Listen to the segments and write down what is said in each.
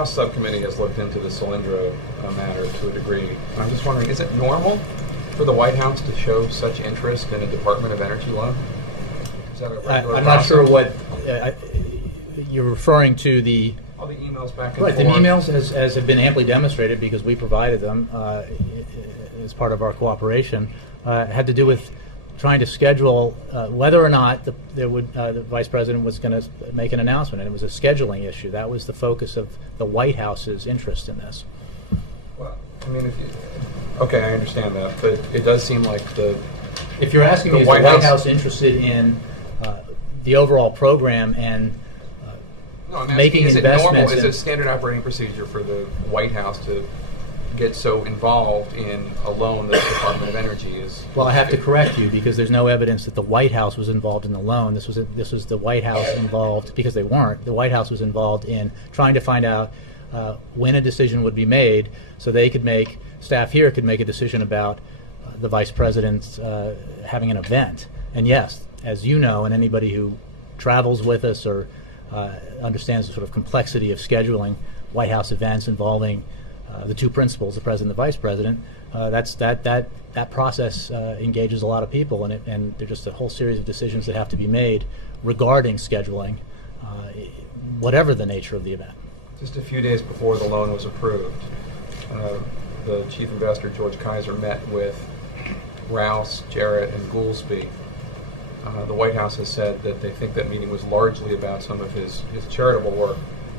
House subcommittee has looked into the Solyndra matter to a degree. And I'm just wondering, is it normal for the White House to show such interest in a Department of Energy loan? Is that a regular I'm not process? sure what you're referring to. All the emails back and Right, forth. the emails as have been amply demonstrated because we provided them as part of our cooperation, had to do with trying to schedule whether or not the Vice President was going to make an announcement, and it was a scheduling issue. That was the focus of the White House's interest in this. Well, I mean, okay, I understand that, but it does seem like if you're asking me, is the White House interested in the overall program and no, I'm asking, making investments? Is it standard operating procedure for the White House to get so involved in a loan that the Department of Energy is? Well, I have to correct you because there's no evidence that the White House was involved in the loan. This was the White House involved, because they weren't. The White House was involved in trying to find out when a decision would be made, so staff here could make a decision about the Vice President's having an event. And yes, as you know, and anybody who travels with us or understands the sort of complexity of scheduling White House events involving the two principals, the President and the Vice President, that process engages a lot of people, and there's just a whole series of decisions that have to be made regarding scheduling, whatever the nature of the event. Just a few days before the loan was approved, the chief investor, George Kaiser, met with Rouse, Jarrett, and Goolsby. The White House has said that they think that meeting was largely about some of his charitable work.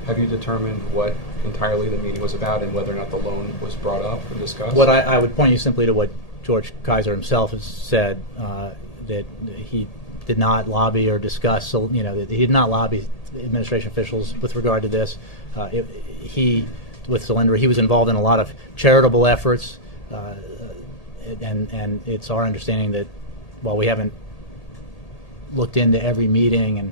Have you determined what entirely the meeting was about and whether or not the loan was brought up and discussed? What I would point you simply to what George Kaiser himself has said, that he did not lobby or discuss, that he did not lobby administration officials with regard to this. With Solyndra, he was involved in a lot of charitable efforts, and it's our understanding that while we haven't looked into every meeting and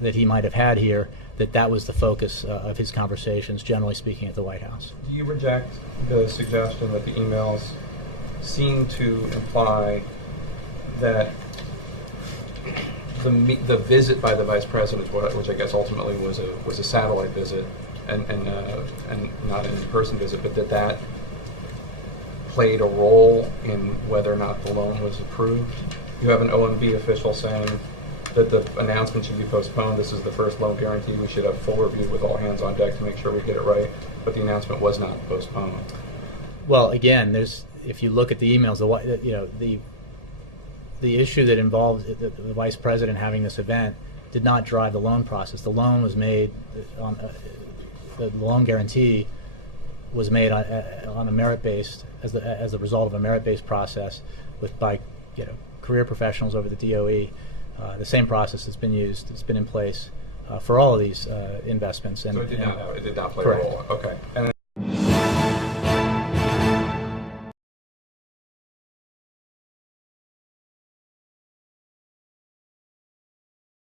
that he might have had here, that was the focus of his conversations, generally speaking, at the White House. Do you reject the suggestion that the emails seem to imply that the visit by the Vice President, which I guess ultimately was a satellite visit and not an in-person visit, but that played a role in whether or not the loan was approved? You have an OMB official saying that the announcement should be postponed. This is the first loan guarantee. We should have full review with all hands on deck to make sure we get it right. But the announcement was not postponed. Well, again, if you look at the emails, the issue that involved the Vice President having this event did not drive the loan process. The loan was made on the loan guarantee was made on a merit-based as a result of a merit-based process by career professionals over the DOE. The same process has been used. It's been in place for all of these investments. So it did not play correct. a role. Okay. And